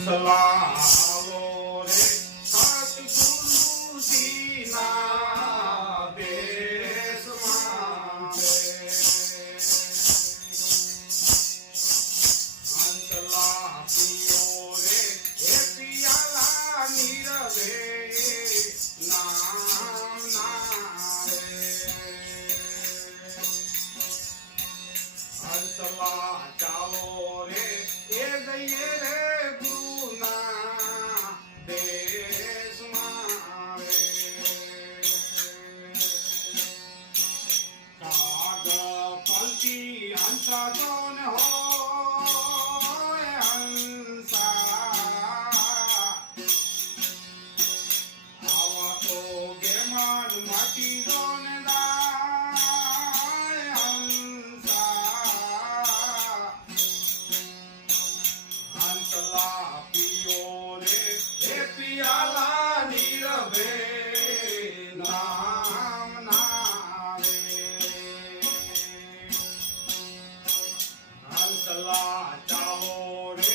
હંસલાવો રે સતગુરુજીના દેશમાં હંસલા પિયો રે એ પિયાલા નીરવે નામ ના રે હંસલા ચાલો રે એ દઈએ રે ગુરુના દેશમાં રે કાગ પલટી હંસા જોન હોય હંસા આવા તો ગેમાન માટી જોન દાય હંસા હંસલા પિયો રે એ પિયાલા નીરવે નામ ના રે હંસલા ચાહો રે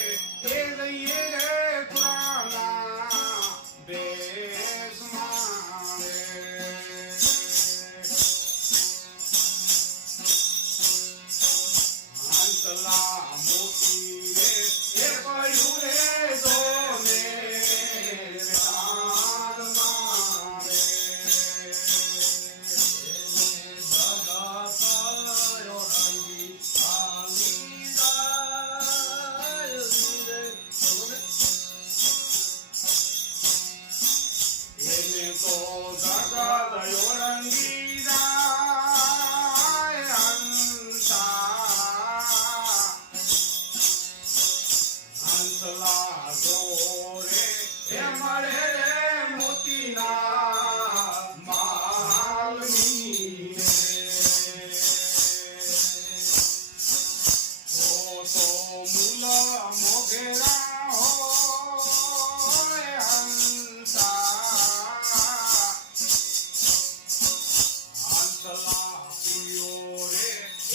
એ લઈએ રે પુરાના દેશમાં રે હંસલા મોતી રે એ પડ્યું રે દોને રાનમાં રે એને તો જગત ઓળંગી જાય હંસા હંસલા ગોરે એ મળે રે મોતીના માલની રે ઓ તો મૂલ મોગેરા હોય હંસા હંસલા પિયો રે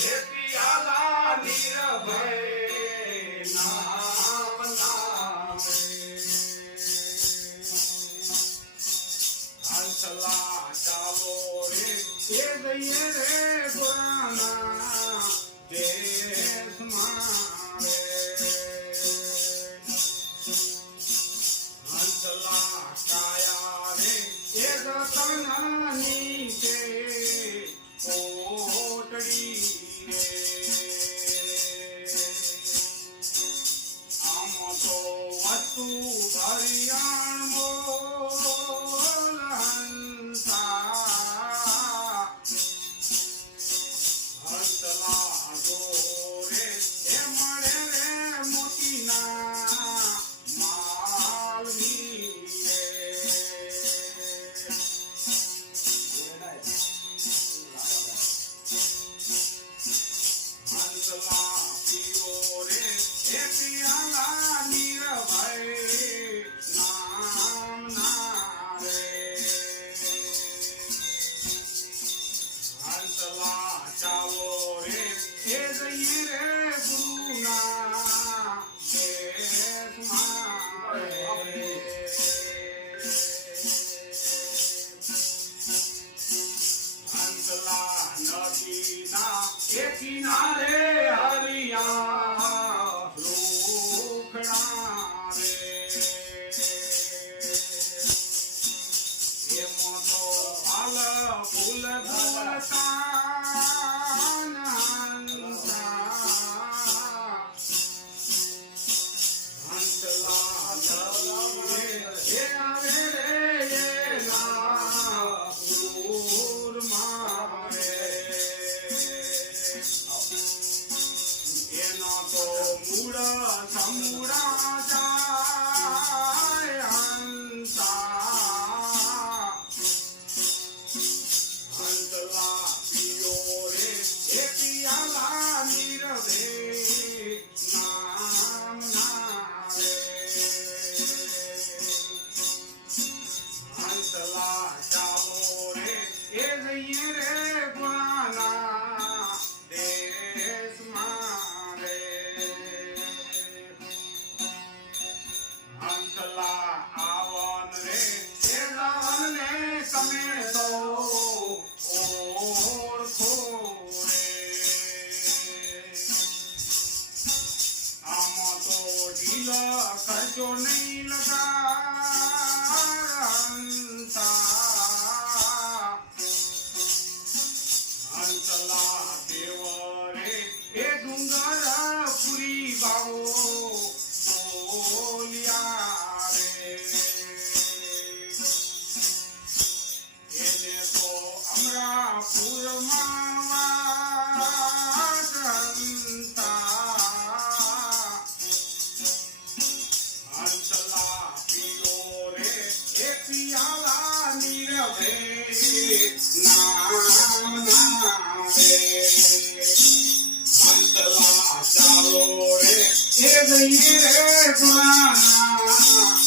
એ પિયાલા નીરવે નામ નામ હંસલા ચાલો રે એ દઈએ રે પુરાના દેશમાં રે હંસલા કાયા રે એ દતના નીચે કોટડી રે આમ તો વસ્તુ ભરિયાણ બોલ હંસા હંસલા ગોરે એ મળે રે મોતીના માલની રે હંસલા પિયો રે એ પિયાલા નીરવે નામ ના રે હંસલા ચાલો રે એ દઈએ રે ગુરુના દેશમાં રે હંસલા નદીના એ કિનારે હરિયા રૂખડા રે એમાં તો પાલ ફૂલ ફૂલતા હંસલા નદી એ આવે રે એના પૂરમાં રે એના તો મૂળ સમૂળા જાય હંસા હંસલા પિયો રે એ પિયાલા નીરવે નામ ના રે હંસલા ચાલો રે એ લઈએ રે પુરાના દેશમાં રે બાવો બોલ્યા રે એને તો અમરાપુરમાં વાસંતા હંસલા પીઓ રે એ પિયાલા નીરવે ના રે હંસલા ચાલો રે એ દઈએ રે પુરાણા